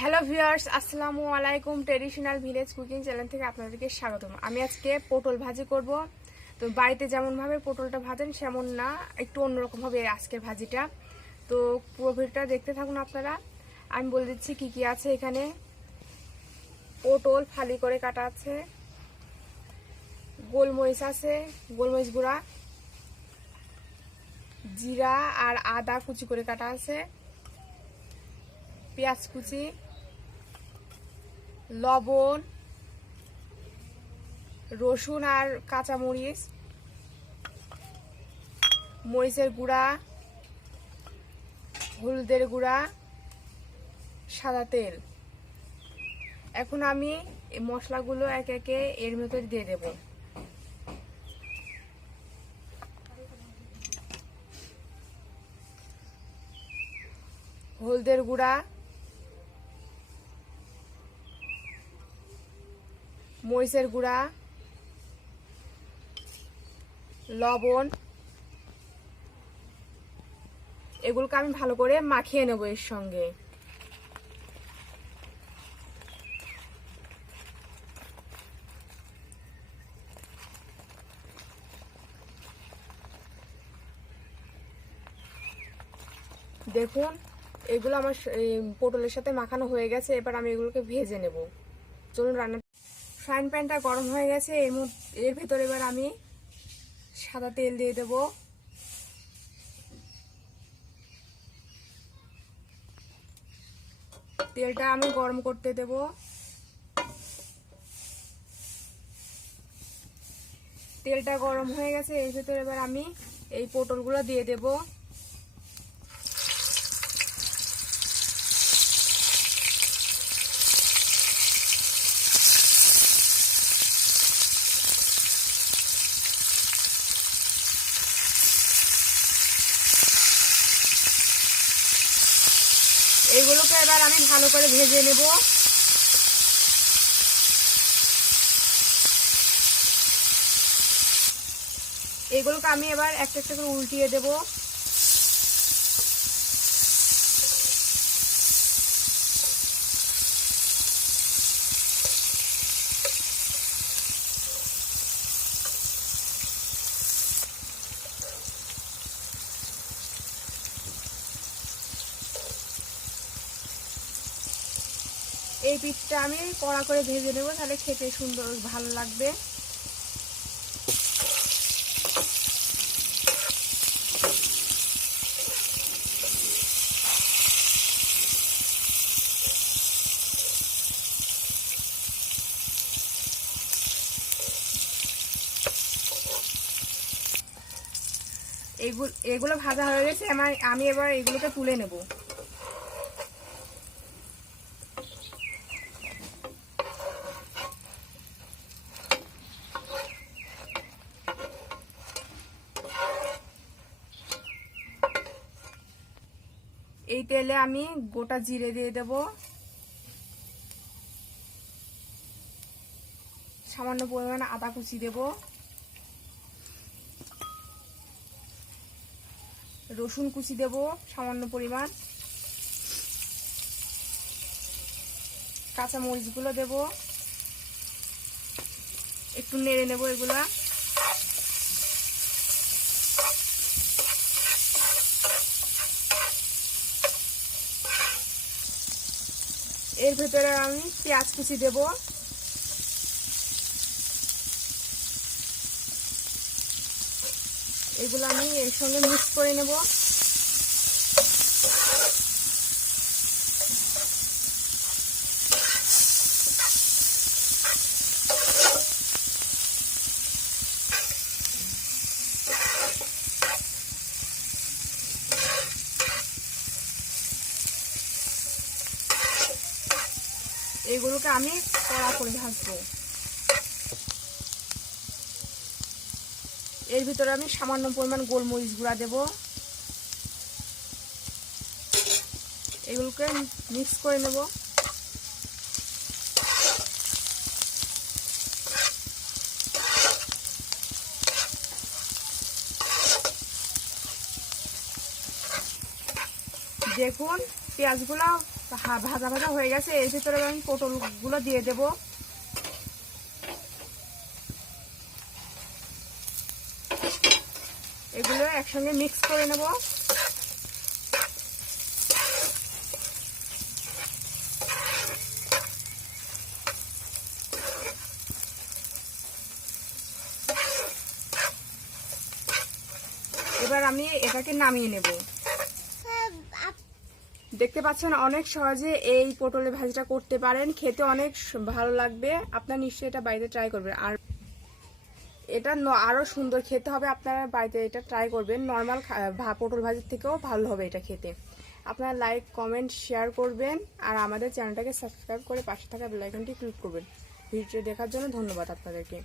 Hello viewers, আসসালামু আলাইকুম। Traditional village cooking channel থেকে আপনাদেরকে স্বাগতম। আমি আজকে পটল ভাজি করব। তো বাড়িতে যেমনভাবে পটলটা ভাজেন সেমন না, একটু অন্যরকম হবে আজকের ভাজিটা। তো পুরো ভিডিওটা দেখতে থাকুন আপনারা। আমি বলে দিচ্ছি কি কি আছে এখানে। পটল ফালি করে কাটা আছে, গোলমরিচ আছে, গোলমরিচ গুঁড়া, জিরা আর আদা কুচি করে কাটা আছে, পেঁয়াজ কুচি, লবণ, রসুন আর কাঁচামরিচ, মরিচের গুঁড়া, হলুদের গুঁড়া, সাদা তেল। এখন আমি এই মশলাগুলো একে একে এর ভেতরে দিয়ে দেব। হলুদের গুঁড়া, মরিচের গুঁড়া, লবণ, এগুলোকে আমি ভালো করে মাখিয়ে নেব এর সঙ্গে। দেখুন, এগুলো আমার পটলের সাথে মাখানো হয়ে গেছে। এবার আমি এগুলোকে ভেজে নেব। চলুন রান্না। ফ্রাইং প্যানটা গরম হয়ে গেছে। এর ভেতরে এবার আমি সাদা তেল দিয়ে দেব। তেলটা আমি গরম করতে দেব। তেলটা গরম হয়ে গেছে। এর ভেতরে এবার আমি এই পটলগুলো দিয়ে দেব। এইগুলোকে এবার আমি ভালো করে ভেজে নেব। এগুলোকে আমি এবার একটা একটা করে উল্টিয়ে দেব। এই পিঠটা আমি কড়া করে ভেজে নেব, তাহলে খেতে সুন্দর ভালো লাগবে। এগুলো ভাজা হয়ে গেছে। আমি এবার এগুলোকে তুলে নেব। এই তেলে আমি গোটা জিরে দিয়ে দেব, সামান্য পরিমাণ আদা কুচি দেব, রসুন কুচি দেব সামান্য পরিমাণ, কাঁচা মরিচগুলো দেব, একটু নেড়ে নেব এগুলা। এর ভেতরে আমি পেঁয়াজ কুচি দেব। এগুলো আমি এর সঙ্গে মিক্স করে নেব। এগুলোকে আমি কড়া করে ভাজবো। এর ভিতরে আমি সামান্য পরিমাণ গোলমরিচ গুঁড়া দেব। এগুলোকে মিক্স করে নেব। দেখুন, পেঁয়াজগুলো ভাজা ভাজা হয়ে গেছে, এর ভিতরে আমি পটলগুলো দিয়ে দেব। এগুলো একসঙ্গে মিক্স করে নেব। এবার আমি এটাকে নামিয়ে নেব। দেখতে পাচ্ছেন অনেক সহজে এই পটলের ভাজিটা করতে পারেন, খেতে অনেক ভালো লাগবে। আপনারা নিশ্চয়ই এটা বাড়িতে ট্রাই করবেন, আর এটা আরো সুন্দর খেতে হবে। আপনারা বাড়িতে এটা ট্রাই করবেন, নর্মাল পটল ভাজির থেকেও ভালো হবে এটা খেতে। আপনারা লাইক কমেন্ট শেয়ার করবেন, আর আমাদের চ্যানেলটাকে সাবস্ক্রাইব করে পাশে থাকা বেল আইকনটি ক্লিক করবেন। ভিডিও দেখার জন্য ধন্যবাদ আপনাদেরকে।